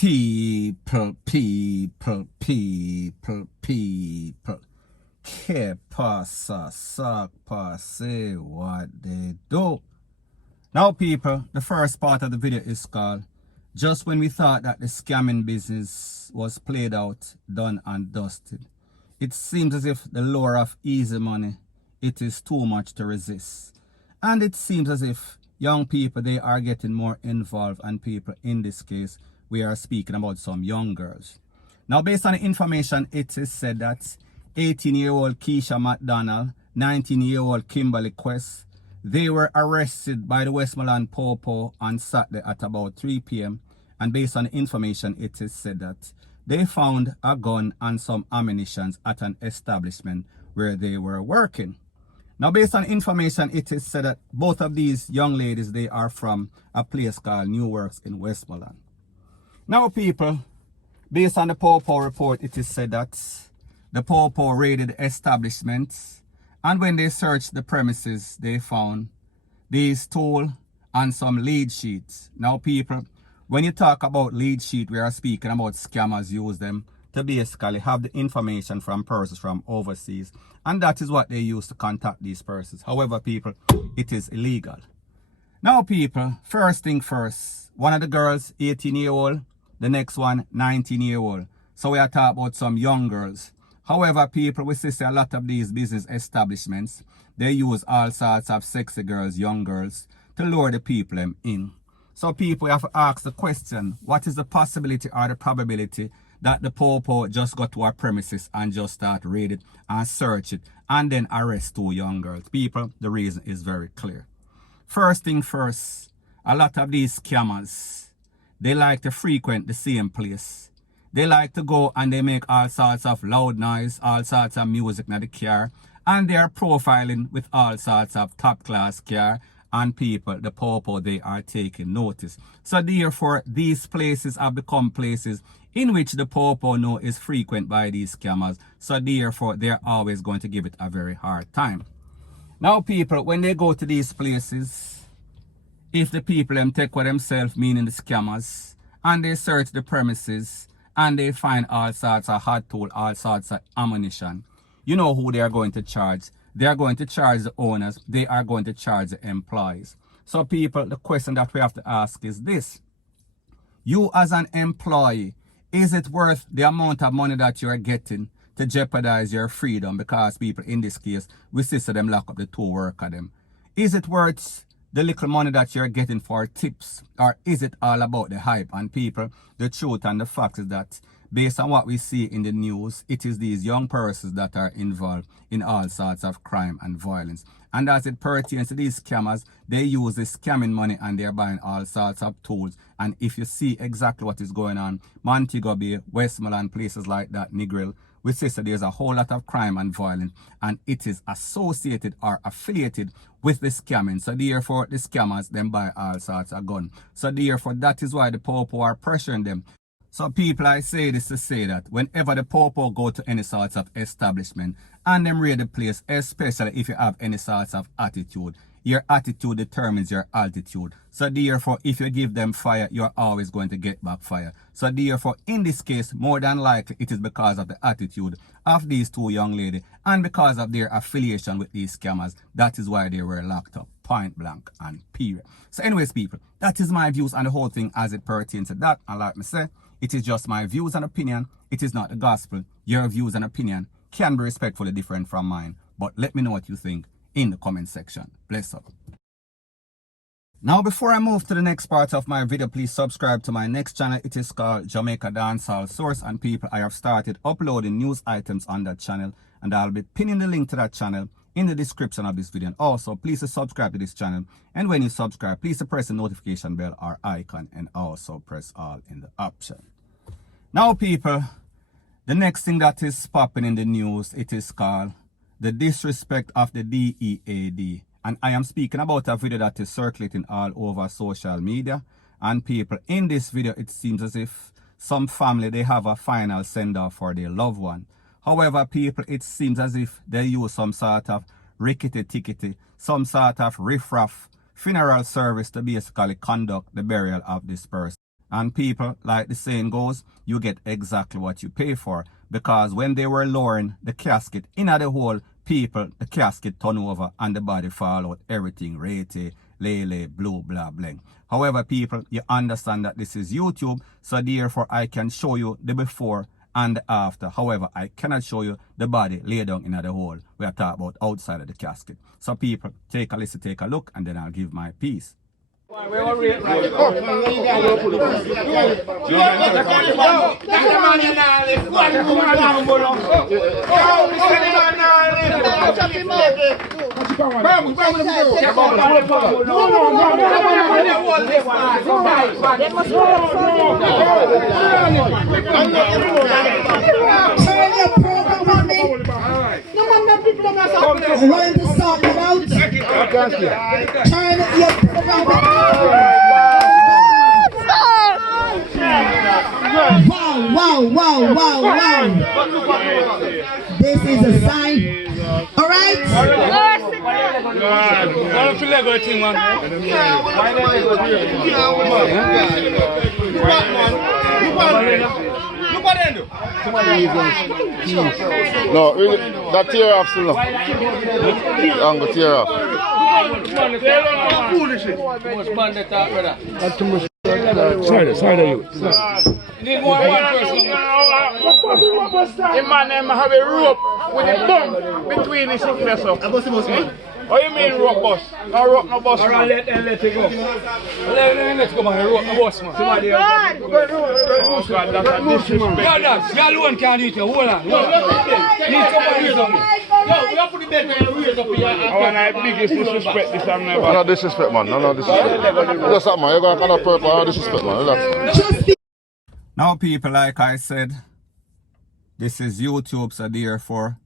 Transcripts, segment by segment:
People. Que pasa, suck, say what they do. Now, people, the first part of the video is called Just When We Thought That the Scamming Business Was Played Out, Done and Dusted. It seems as if the lure of easy money, it is too much to resist. And it seems as if young people, they are getting more involved, and people, in this case, we are speaking about some young girls. Now, based on the information, it is said that 18-year-old Keisha McDonald, 19-year-old Kimberly Quest, they were arrested by the Westmoreland Popo on Saturday at about 3 p.m. And based on the information, it is said that they found a gun and some ammunition at an establishment where they were working. Now, based on information, it is said that both of these young ladies, they are from a place called New Works in Westmoreland. Now, people, based on the Popo report, it is said that the Popo raided the establishment, and when they searched the premises, they found these tool and some lead sheets. Now, people, when you talk about lead sheet, we are speaking about scammers use them to basically have the information from persons from overseas, and that is what they use to contact these persons. However, people, it is illegal. Now, people, first thing first, one of the girls, 18-year-old, the next one, 19-year-old. So we are talking about some young girls. However, people, we see a lot of these business establishments, they use all sorts of sexy girls, young girls, to lure the people in. So people, we have to ask the question, what is the possibility or the probability that the Popo just got to our premises and just start raid it and search it and then arrest two young girls? People, the reason is very clear. First thing first, a lot of these scammers, they like to frequent the same place. They like to go and they make all sorts of loud noise, all sorts of music in the car, and they are profiling with all sorts of top class car, and people, the Popo, they are taking notice. So therefore, these places have become places in which the Popo know is frequent by these scammers. So therefore, they're always going to give it a very hard time. Now, people, when they go to these places, if the people take for themselves, meaning the scammers, and they search the premises, and they find all sorts of hot tool, all sorts of ammunition, you know who they are going to charge. They are going to charge the owners. They are going to charge the employees. So people, the question that we have to ask is this. You as an employee, is it worth the amount of money that you are getting to jeopardize your freedom? Because people, in this case, we see them lock up the two workers them. Is it worth the little money that you're getting for tips, or is it all about the hype? And people, the truth and the fact is that based on what we see in the news, it is these young persons that are involved in all sorts of crime and violence. And as it pertains to these scammers, they use this scamming money and they're buying all sorts of tools. And if you see exactly what is going on, Montego Bay, Westmoreland, places like that, Negril, we see that there's a whole lot of crime and violence, and it is associated or affiliated with the scamming. So therefore, the scammers then buy all sorts of guns. So therefore, that is why the Popo are pressuring them. So people, I say this to say that whenever the Popo go to any sorts of establishment and them raid the place, especially if you have any sorts of attitude, your attitude determines your altitude. So therefore, if you give them fire, you're always going to get back fire. So therefore, in this case, more than likely, it is because of the attitude of these two young ladies and because of their affiliation with these scammers. That is why they were locked up, point blank and period. So anyways, people, that is my views on the whole thing as it pertains to that. And like me say, it is just my views and opinion. It is not the gospel. Your views and opinion can be respectfully different from mine. But let me know what you think in the comment section. Bless up. Now, before I move to the next part of my video, please subscribe to my next channel. It is called Jamaica Dancehall Source. And people, I have started uploading news items on that channel, and I'll be pinning the link to that channel in the description of this video. And also, please subscribe to this channel. And when you subscribe, please press the notification bell or icon, and also press all in the option. Now, people, the next thing that is popping in the news, it is called the disrespect of the DEAD. And I am speaking about a video that is circulating all over social media. And people, in this video, it seems as if some family, they have a final send-off for their loved one. However, people, it seems as if they use some sort of rickety-tickety, some sort of riff-raff funeral service to basically conduct the burial of this person. And people, like the saying goes, you get exactly what you pay for. Because when they were lowering the casket in the hole, people, the casket turn over and the body fall out, everything, rete, lele, blue, blah, bling. However, people, you understand that this is YouTube, so therefore I can show you the before and the after. However, I cannot show you the body lay down in the hole. We are talking about outside of the casket. So people, take a listen, take a look, and then I'll give my piece. When to sort it out, turn your program. Wow. This is a sign. All right? No, that tear off still. I'm going to tear off. Side you. Need one person. The man them have a rope with a bump between the sickness up. What you mean rope bus? No rope, no bus. Alright, let it go. Let's go, man. Rope, no bus, man. Somebody else. Oh, God, that's a disrespect. Gyal can't do it. Hold on. Need somebody else on me. Yo, we have to put the bed where you raise up here. I want to biggest disrespect this time never. No disrespect, man. No disrespect. Just that, man. You're going to kind of purple. No disrespect, man. Relax. Now, people, like I said, this is YouTube, so therefore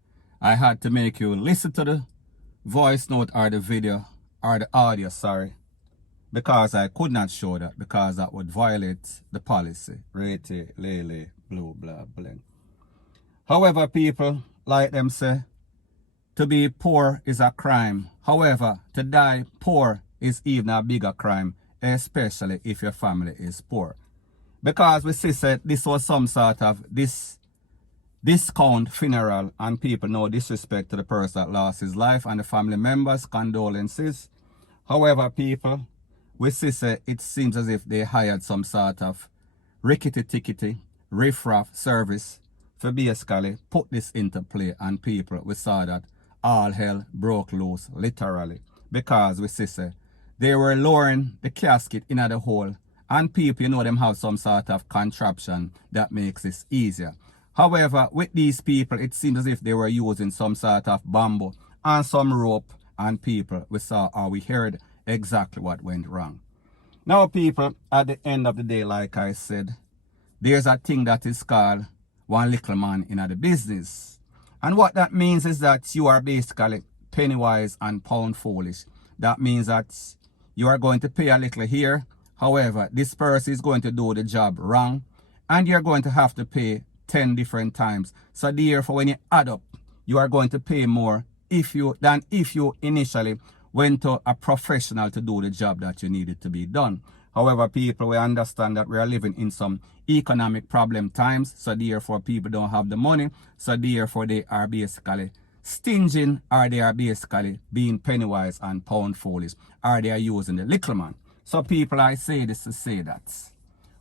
I had to make you listen to the voice note or the video or the audio, sorry, because I could not show that, because that would violate the policy. Rete, lele, blue, blah, bling. However, people, like them say, to be poor is a crime. However, to die poor is even a bigger crime, especially if your family is poor. Because we see that this was some sort of discount funeral, and people know disrespect to the person that lost his life and the family members, condolences. However, people, we see that it seems as if they hired some sort of rickety-tickety, riff-raff service to basically put this into play, and people, we saw that all hell broke loose, literally, because we see that they were lowering the casket in the hole, and people, you know, them have some sort of contraption that makes this easier. However, with these people, it seems as if they were using some sort of bamboo and some rope, and people, we saw or we heard exactly what went wrong. Now, people, at the end of the day, like I said, there's a thing that is called one little man in the business. And what that means is that you are basically penny wise and pound foolish. That means that you are going to pay a little here. However, this person is going to do the job wrong, and you're going to have to pay 10 different times. So therefore, when you add up, you are going to pay more than if you initially went to a professional to do the job that you needed to be done. However, people, we understand that we are living in some economic problem times, so therefore people don't have the money, so therefore they are basically stinging, or they are basically being penny wise and pound foolish, or they are using the little man. So people, I say this to say that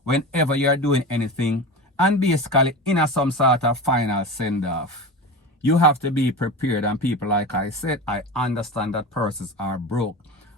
whenever you are doing anything and basically in a some sort of final send-off, you have to be prepared. And people, like I said, I understand that persons are broke.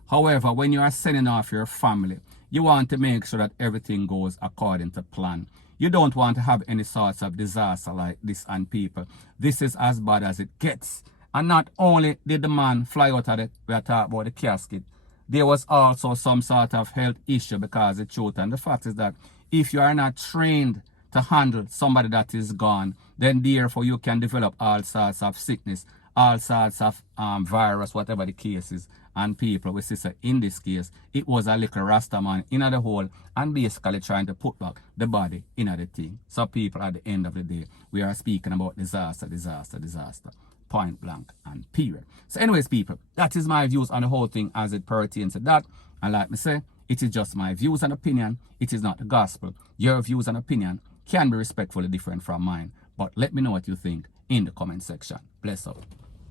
However, when you are sending off your family, you want to make sure that everything goes according to plan. You don't want to have any sorts of disaster like this, and people, this is as bad as it gets. And not only did the man fly out of it, we are talking about the casket, there was also some sort of health issue, because the truth and the fact is that if you are not trained to handle somebody that is gone, then therefore you can develop all sorts of sickness, all sorts of virus, whatever the case is. And people, we see in this case, it was a little Rasta man in the hole and basically trying to put back the body in the thing. So people, at the end of the day, we are speaking about disaster, point blank and period. So anyways, people, that is my views on the whole thing as it pertains to that. And like me say, It is just my views and opinion. It is not the gospel. Your views and opinion can be respectfully different from mine. But let me know what you think in the comment section. Bless up.